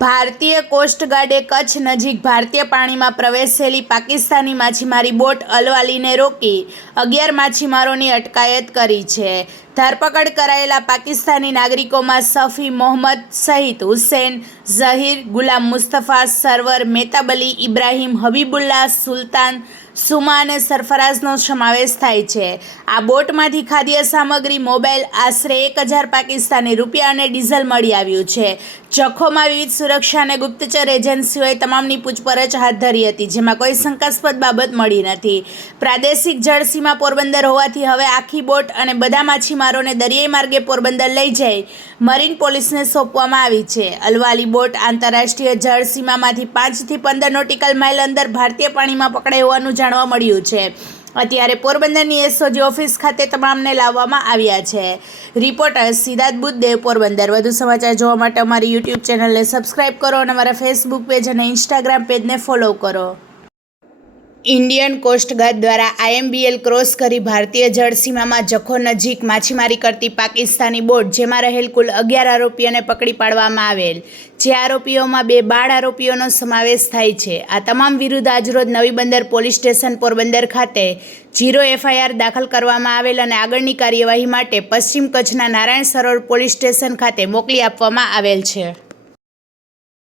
ભારતીય કોસ્ટગાર્ડે કચ્છ નજીક ભારતીય પાણીમાં પ્રવેશેલી પાકિસ્તાની માછીમારી બોટ અલવાલીને રોકી 11 માછીમારોની અટકાયત કરી છે। ધરપકડ કરાયેલા પાકિસ્તાની નાગરિકોમાં સફી મોહમ્મદ સહિત હુસૈન, ઝહીર, ગુલામ મુસ્તફા, સરવર, મેહતાબ અલી, ઇબ્રાહીમ, હબીબુલ્લાહ, સુલતાન, સુમા અને સરફરાઝનો સમાવેશ થાય છે। આ બોટમાંથી ખાદ્ય સામગ્રી, મોબાઈલ, આશરે 1000 પાકિસ્તાની રૂપિયા અને ડીઝલ મળી આવ્યું છે। જખોમાં વિવિધ સુરક્ષા અને ગુપ્તચર એજન્સીઓએ તમામની પૂછપરછ હાથ ધરી હતી, જેમાં કોઈ શંકાસ્પદ બાબત મળી નથી। પ્રાદેશિક જળસીમા પોરબંદર હોવાથી હવે આખી બોટ અને બધા માછીમારોને દરિયાઈ માર્ગે પોરબંદર લઈ જઈ મરીન પોલીસને સોંપવામાં આવી છે। અલવાલી બોટ આંતરરાષ્ટ્રીય જળસીમામાંથી 5 થી 15 નોટિકલ માઇલ અંદર ભારતીય પાણીમાં પકડાઈ હોવાનું જાણવા મળ્યું છે। અત્યારે પોરબંદરની એસઓજી ઓફિસ ખાતે તમામને લાવવામાં આવ્યા છે। રિપોર્ટર સિદ્ધાર્થ બુદ્ધદેવ, પોરબંદર। વધુ સમાચાર જોવા માટે અમારી યુટ્યુબ ચેનલને સબસ્ક્રાઇબ કરો અને અમારા ફેસબુક પેજ અને ઇન્સ્ટાગ્રામ પેજને ફોલો કરો। ઇન્ડિયન કોસ્ટગાર્ડ દ્વારા IMBL ક્રોસ કરી ભારતીય જળસીમામાં જખો નજીક માછીમારી કરતી પાકિસ્તાની બોટ, જેમાં રહેલ કુલ 11 આરોપીઓને પકડી પાડવામાં આવેલ, જે આરોપીઓમાં 2 બાળ આરોપીઓનો સમાવેશ થાય છે। આ તમામ વિરુદ્ધ આજરોજ નવી બંદર પોલીસ સ્ટેશન પોરબંદર ખાતે 0 FIR દાખલ કરવામાં આવેલ અને આગળની કાર્યવાહી માટે પશ્ચિમ કચ્છના નારાયણ સરોવર પોલીસ સ્ટેશન ખાતે મોકલી આપવામાં આવેલ છે।